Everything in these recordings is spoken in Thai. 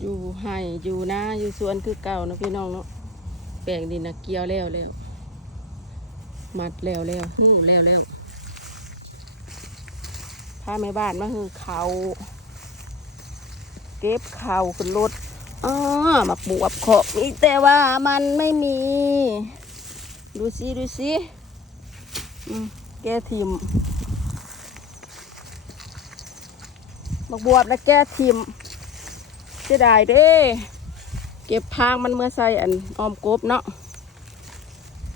อยู่ให้อยู่นาอยู่สวนคือเก่านะพี่น้องเนาะแปลงดินนะเกี่ยวแล้วแล้วมัดแล้วแล้วหูแล้วแล้วพาแม่บ้านมาคือเขาเก็บเขาขึ้นรถอ้ามาบวบขอบนี่แต่ว่ามันไม่มี ดูสิดูสิแกทิมบักบวบแล้วแกทิม เสียดายเด้ เก็บพางมันเมื่อใส่อันออมกบเนาะ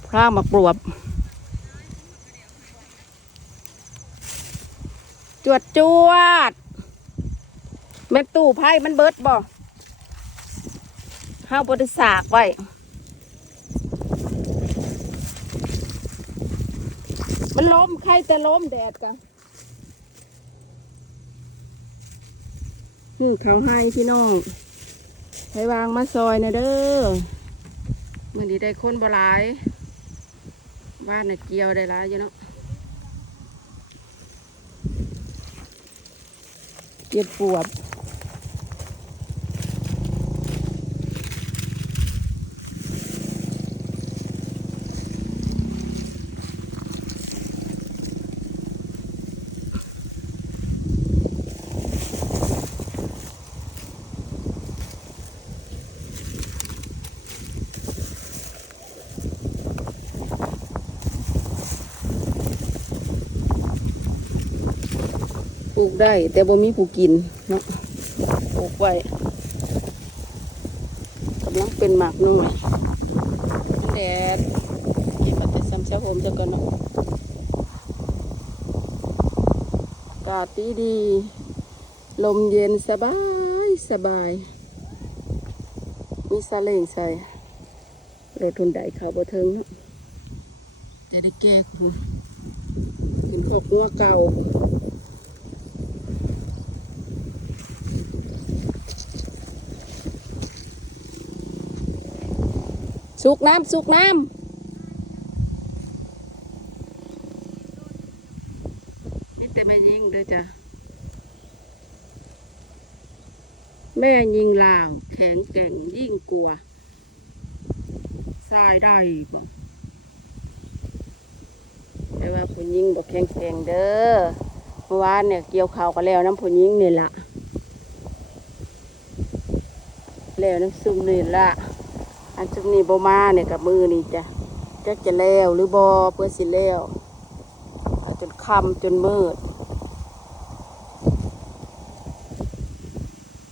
พางมาปลวบ จวดจวดแม่ตู้ไพ่มันเบิดบ่ห้าวบริสากไว้มันล้มใครแต่ล้มแดดกันะนี่เขาให้พี่น้องให้วางมาซอยนะเด้อเมื่อนี้ได้คนบหลายบ้านน่ะเกี่ยวได้หลายอยู่เนาะเก็บปวบ ลูกได้ แต่บ่มีผู้กินเนาะปลูกไว้กำลังเป็นหมากนุ่งแดดเก็บมาแต่ซ้ำเช้าผมจะก่อนเนาะอากาศดีดี ลมเย็นสบายสบาย มีซาเล้งใส่รถทุนใดเขาบ่เทิงเนาะจะได้แก้คุณกินขอบงัวเก่า สุกน้ำสุกน้ำนี่แต่แม่ยิงเด้อจ้ะ แม่ยิงลาว แข็งแกร่งยิ่งกลัวสายได้บ่แต่ว่าผู้ยิงบอกแข็งแกร่งเด้อเมื่อวานเนี่ยเกี่ยวข่าวกันแล้วน้ำผู้ยิงนี่ละแล้วน้ำซุ่มนี่ละ อันจุกนี้บมาเนี่ยกับมือนี่จ้ะจะจะแล้วหรือบอเพื่อสิแล้วจนค่ำจนมืด